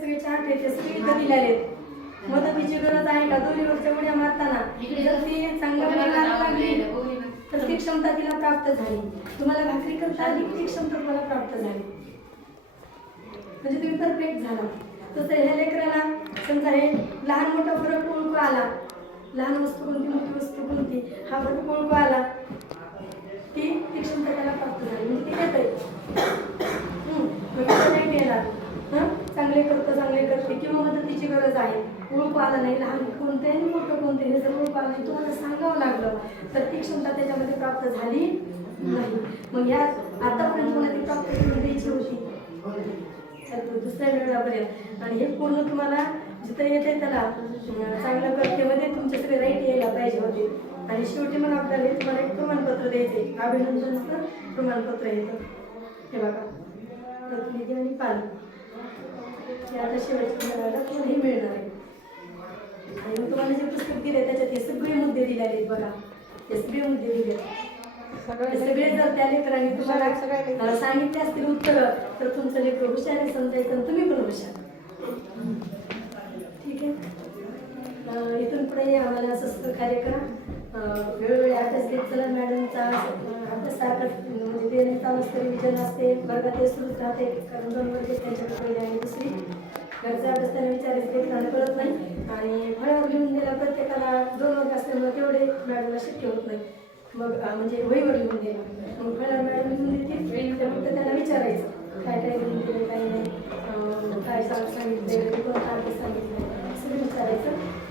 सगळे चार्ट आहे ते सगळे इथं दिलेले आहेत. मदतीची गरज आहे का दोरीवरच्या उड्या मारताना जर ती चांगल्या मारायला लागली तर ती क्षमता तिला प्राप्त झाली. तुम्हाला भाकरी करता आली ती क्षमता तुम्हाला प्राप्त झाली म्हणजे तुम्ही परफेक्ट झाला. तसं ह्या लेकराला समजा हे लहान मोठा फरक ओळखू आला, लहान वस्तू कोणती मोठी वस्तू कोणती हा फरक ओळखू आला, ती क्षमता त्याला प्राप्त झाली म्हणजे ती येत नाही मिळणार. चांगले करते किंवा मदतीची गरज आहे ओळखू आला नाही, लहान कोणते आणि मोठं कोणते हे जर ओळखू आलं नाही तुम्हाला सांगावं लागलं तर ती क्षमता त्याच्यामध्ये प्राप्त झाली नाही. मग या आतापर्यंत तुम्हाला ती प्राप्त करून द्यायची होती दुसऱ्या वेळेपर्यंत आणि हे पूर्ण तुम्हाला जिथं येते त्याला चांगलं करतेमध्ये तुमचे सगळे राईट यायला पाहिजे होते. आणि शेवटी मग आपल्याला तुम्हाला एक प्रमाणपत्र द्यायचे, अभिनंदनचं प्रमाणपत्र येतं. हे बघा प्रतिनिधी आणि पालक हे आता शेवटच्या मुलाला कोणीही मिळणार आहे. आणि मग तुम्हाला जे पुस्तक दिले त्याच्यात हे सगळे मुद्दे दिलेले आहेत बघा, हे सगळे मुद्दे दिले सगळे जर त्या लेकरांनी तुम्हाला सांगितले असतील उत्तरं तर तुमचं लेकर हुशार आहे समजायचं तुम्ही पण हुशार. ठीक आहे, इथून पुढे आम्हाला असं सहकार्य करा. वेळोवेळी अभ्यास घेत चला. मॅडमचा अभ्यास सारखं म्हणजे ते चालू असते, रिव्हिजन असते, वर्गात ते सुरूच राहते. कारण 2 वर्ग त्यांच्याकडे पहिली आणि दुसरी घरचा अभ्यास त्यांना विचारायचं लेकरांना कळत नाही आणि फळ्यावर लिहून दिला प्रत्येकाला 2 वर्ग असल्यामुळे तेवढे मॅडमला शक्य होत नाही. मग म्हणजे वहीवर लिहून दिला मग फळ्यावर मॅडम लिहून देतील तर फक्त त्यांना विचारायचं काय काय लिहून दिलं काय नाही, काय सांगितलं कोणता अभ्यास सांगितलं सगळं विचारायचं.